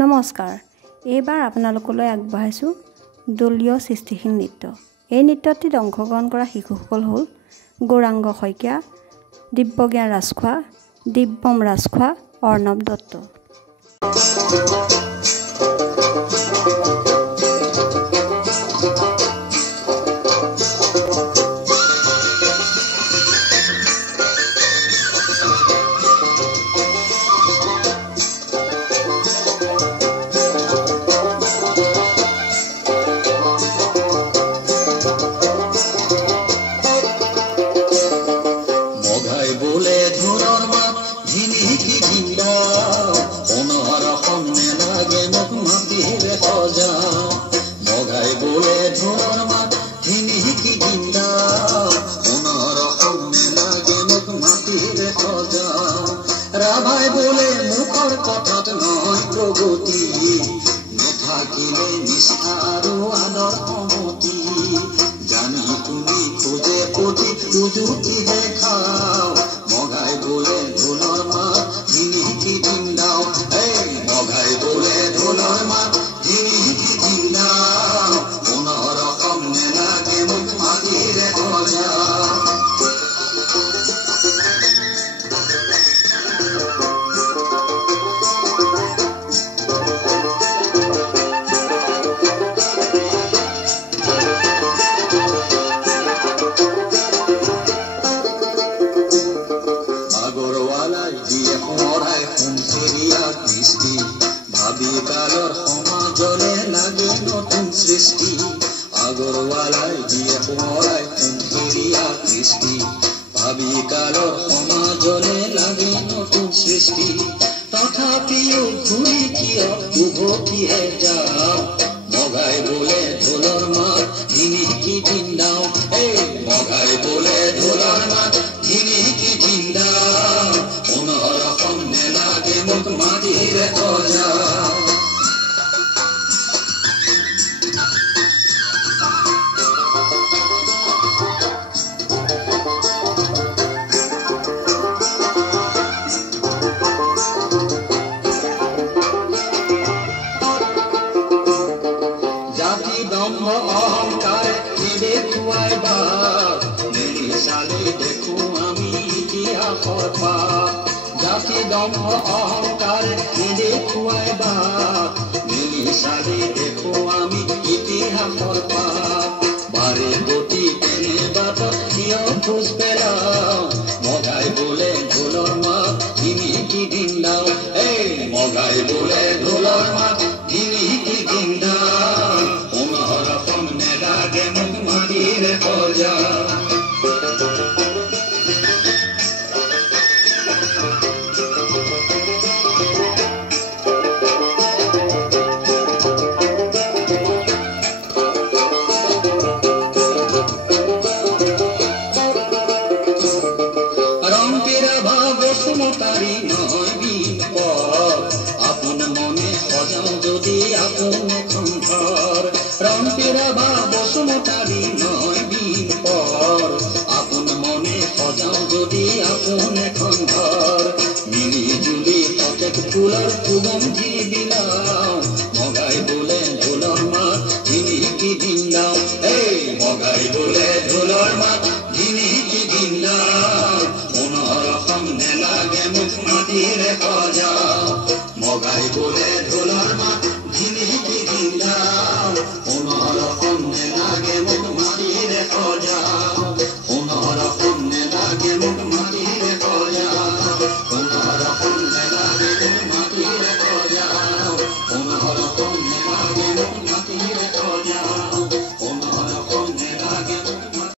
নমস্কাৰ। এইবাৰ আপোনালোকলৈ আগবঢ়াইছোঁ দলীয় সৃষ্টিশীল নৃত্য। এই নৃত্যটিত অংশগ্ৰহণ কৰা শিশুসকল হ'ল গৌৰাংগ শইকীয়া, দিব্যজ্ঞান ৰাজখোৱা, দিব্যম ৰাজখোৱা, অৰ্ণৱ দত্ত। ৰাভাই বলে মুখৰ কথাত নহয় প্ৰগতি, নাথাকিলে নিষ্ঠা আৰু আদৰ সমতি, জানি তুমি খোজে প্ৰতি উজুতি দেখাও, মগাই বলে ঢোলৰ মাত ধিনিকি দিন্দাও, মগাই বলে ঢোলৰ মাত ধিনিকি দিন্দাও, পুনৰ অসম নেলাগে মোক মাটিৰে সজা। ভাবি কালৰ সমাজলে লাগে নতুন সৃষ্টি, আগৰৱালাই দিয়ে সোঁৱৰাই সুন্দৰীয়া কৃষ্টি, ভাবি কালৰ সমাজলে লাগে নতুন সৃষ্টি, তথাপিও ঘূৰি কিয় উভতিহে যাওঁ, মগাই বোলে ঢোলৰ মাত ধিনিকি দিন্দাও, মগাই বোলে ঢোলৰ মাত ধিনিকি দিন্দাও, পুনৰ অসম নেলাগে মোক মাটিৰে সজা। জাতি দম্ভ অহংকাৰে নেদেখুৱাই বাট, মেলি চালি দেখো আমি ইতিহাসৰ পাত, জাতি দম্ভ অহংকাৰে নেদেখুৱাই বাট, মেলি চালি দেখো আমি ইতিহাসৰ পাত, বাৰে গতি তেনে বাটত কিয় খোজ পেলাও, মগাই বোলে ঢোলৰ মাত ধিনিকি দিন্দাও, মগাই বোলে ঢোলৰ মাত ধিনিকি দিন্দাও, পুনৰ অসম নেলাগে মোক মাটিৰে সজা। বসুমতাৰী নহয় বিপদ, আপোন মনে সজাও যদি আপোন এখন ঘৰ, ৰংপিৰা বা বসুমতাৰী নহয় বিপদ, আপোন মনে সজাও যদি আপোন এখন ঘৰ, মিলি জুলি প্ৰত্যেক ফুলৰ সুগন্ধি বিলাও, মগাই বোলে ঢোলৰ মাত ধিনিকি দিন্দাও, মগাই বোলে ঢোলৰ মাত ধিনিকি দিন্দাও, পুনৰ অসম নেলাগে মোক মাটিৰে সজা, মগাই বোলে ঢোলৰ মাত ধিনিকি দিন্দাও, পুনৰ অসম